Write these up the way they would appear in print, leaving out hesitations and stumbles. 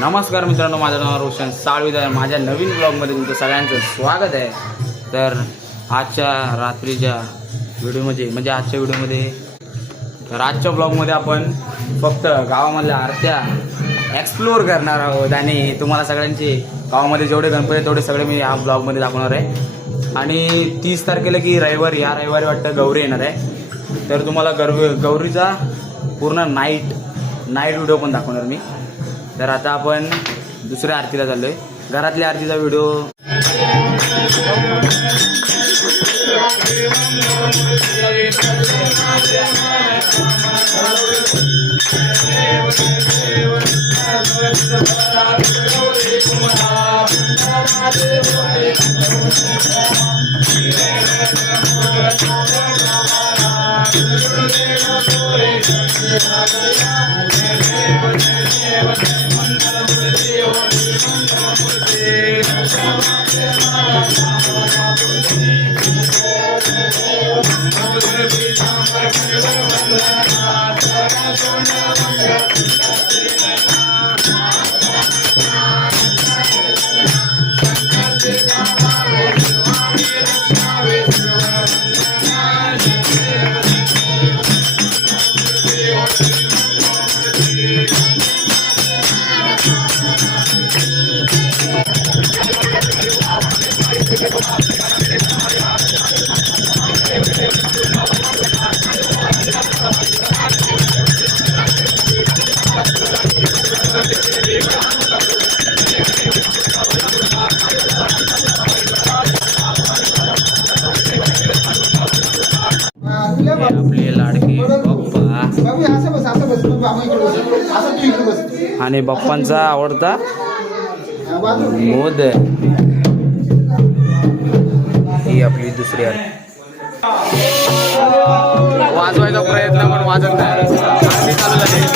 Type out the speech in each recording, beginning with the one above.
नमस्कार मित्रांनो, माझं नाव रोशन साळवी आहे. माझ्या नवीन ब्लॉगमध्ये तुमचं सगळ्यांचं स्वागत आहे. तर आजच्या रात्रीच्या व्हिडिओमध्ये तर आजच्या ब्लॉगमध्ये आपण फक्त गावामधल्या आरत्या एक्सप्लोअर करणार आहोत आणि तुम्हाला सगळ्यांचे गावामध्ये जेवढे गणपती आहेत तेवढे सगळे मी ह्या ब्लॉगमध्ये दाखवणार आहे. आणि 30 तारखेला की रविवारी वाटतं गौरी येणार आहे. तर तुम्हाला गौरीचा पूर्ण नाईट व्हिडिओ पण दाखवणार मी. तर आता आपण दुसऱ्या आरतीला चाललोय. घरातल्या आरतीचा व्हिडिओ आपले लाडके बाप्पा आणि बाप्पांचा आवडता मोद. ही आपली दुसरी आरती. वाजवायचा प्रयत्न पण वाजत नाही. चालू झाली.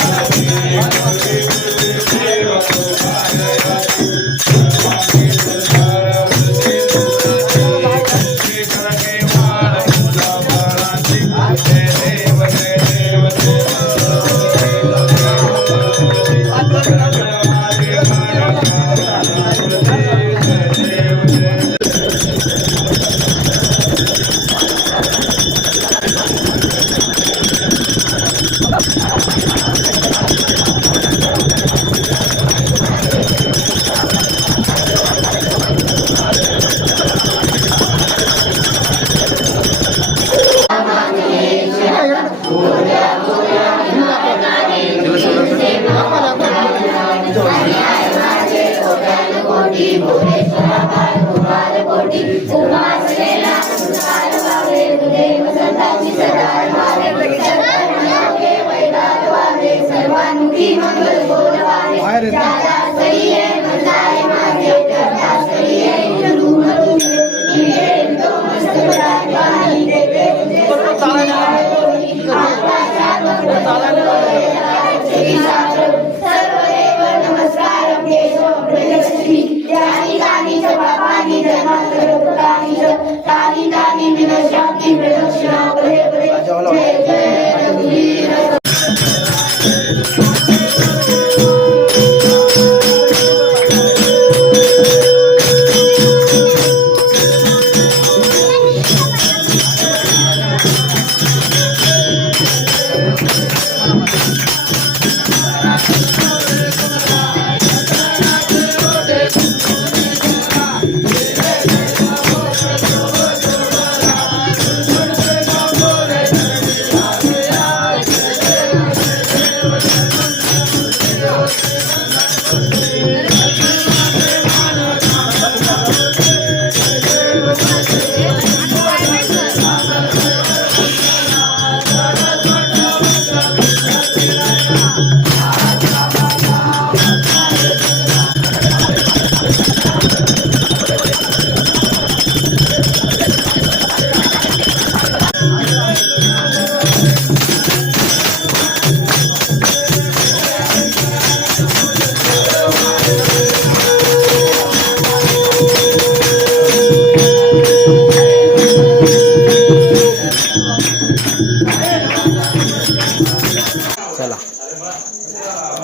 चला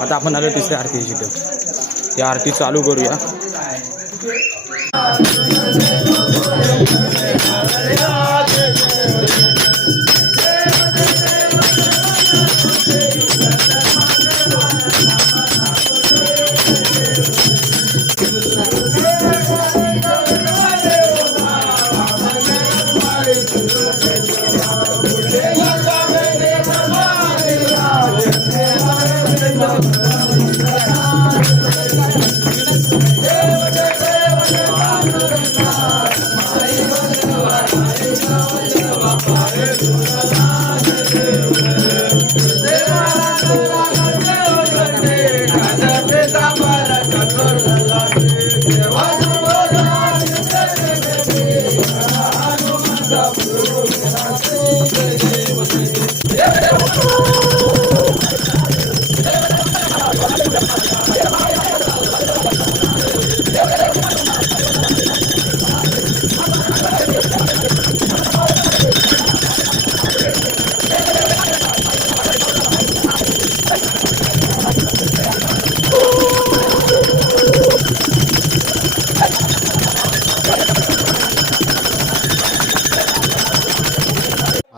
आता आपण आलो तिसऱ्या आरतीची. ती आरती चालू करूया.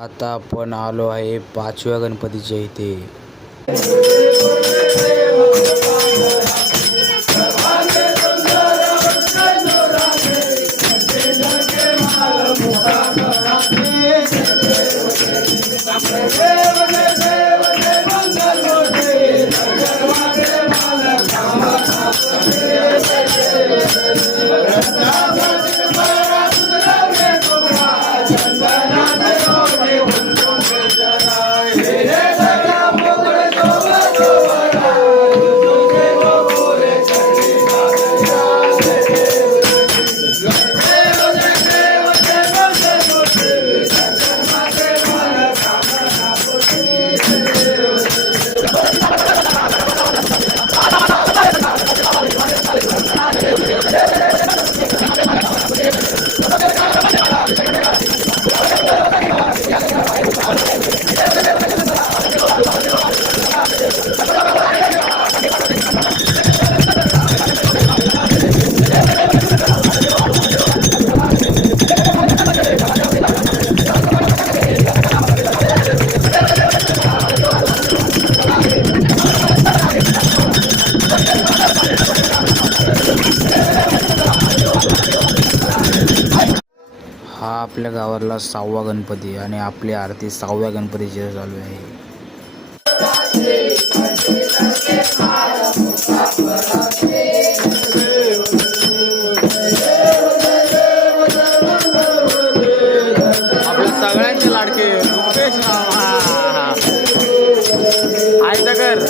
आता आपण आलो आहे 5व्या गणपतीच्या इथे. हा आपल्या गावातला 6वा गणपती आणि आपली आरती 6व्या गणपतीची चालू आहे. आपल्या सगळ्यांचे लाडके रुपेश आयतकर.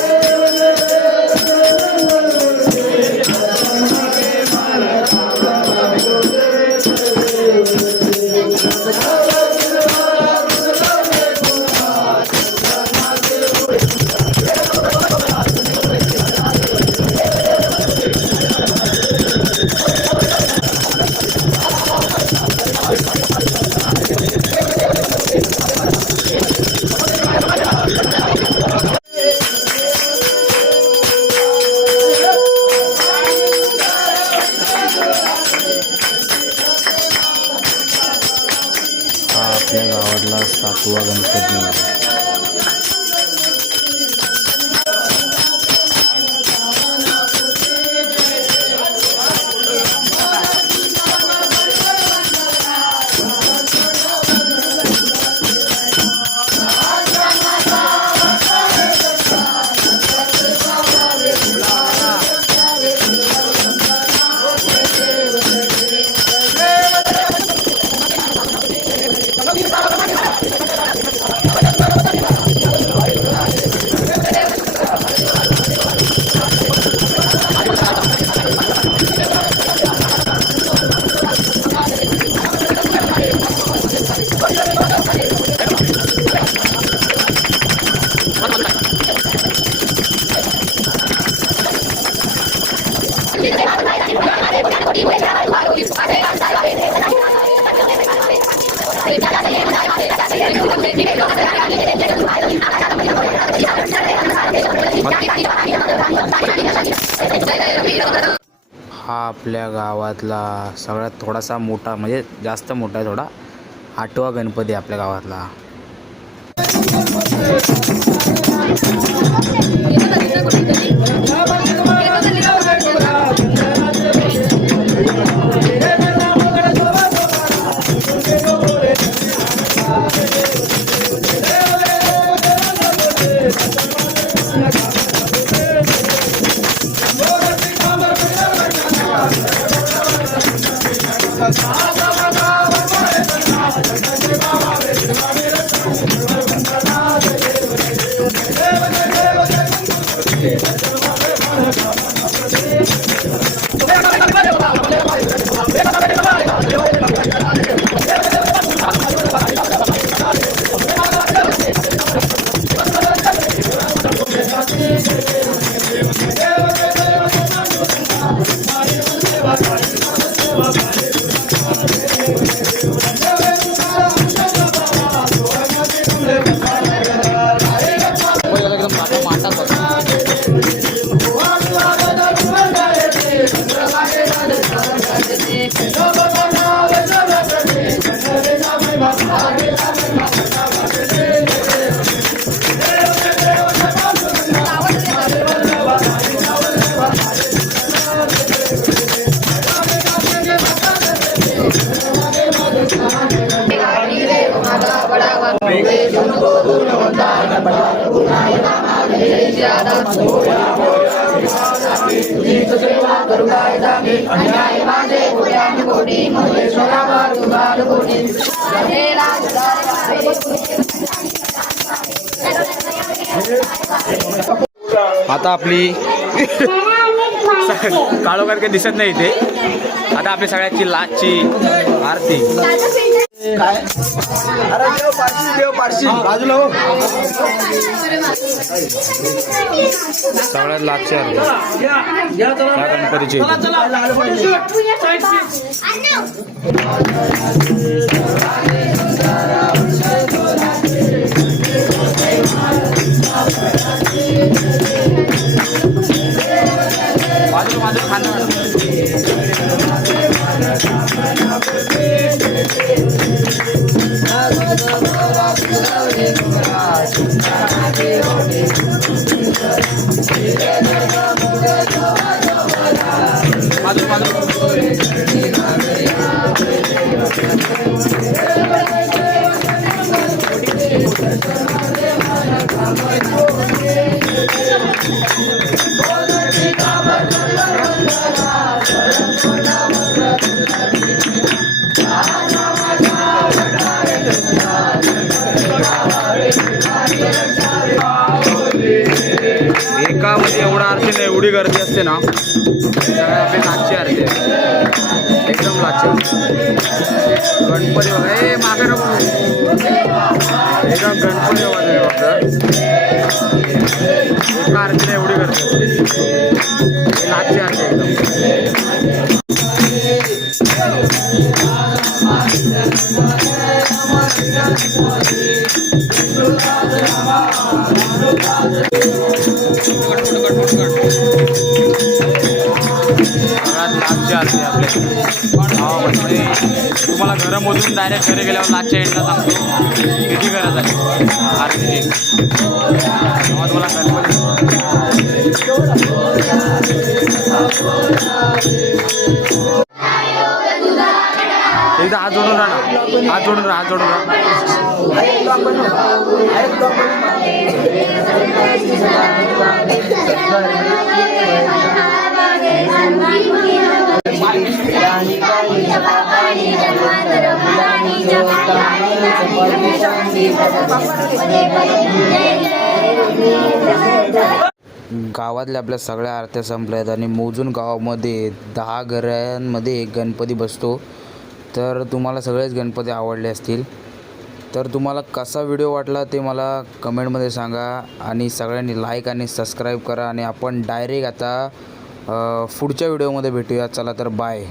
हा आपल्या गावातला 7वा गणपती. हा आपल्या गावातला सगळ्यात थोडासा मोठा म्हणजे जास्त मोठा आहे थोडा 8वा गणपती आपल्या गावातला. आता आपली काळोखात काही दिसत नाही इथे. आता आपली सगळ्याची लाचची आरती काय अरे देव पाडशी बाजूला हो. सगळ्यात लाचची आरती या गणपतीची. बाजूला खाणं एका म्हणजे एवढा आरती नाही, एवढी गर्दी असते ना. आपली लाचची आरती एकदम लाचची. गणपती बघा हे मागे नको एकदम गणपती बघा फक्त एका आरतीला एवढी गर्दी असते. लाचची आरती एकदम. लाचची आरती आपल्या गावामध्ये. तुम्हाला घरामधून डायरेक्ट घरी गेल्यावर लाचच्या एंडला सांगतो किती गरज आहे आरतीची. तुम्हाला गणपती एकदा हात जोडून राहा, हात जोडून राहा, हात जोडून राहा. गावातल्या आपल्या सगळ्या आरत्या संपल्या आहेत आणि मोजून गावामध्ये 10 घरांमध्ये एक गणपती बसतो. तर तुम्हाला सगळेच गणपती आवडले असतील. तर तुम्हाला कसा व्हिडिओ वाटला ते मला कमेंटमध्ये सांगा आणि सगळ्यांनी लाईक आणि सबस्क्राईब करा. आणि आपण डायरेक्ट आता पुढच्या व्हिडिओमध्ये भेटूया. चला तर बाय.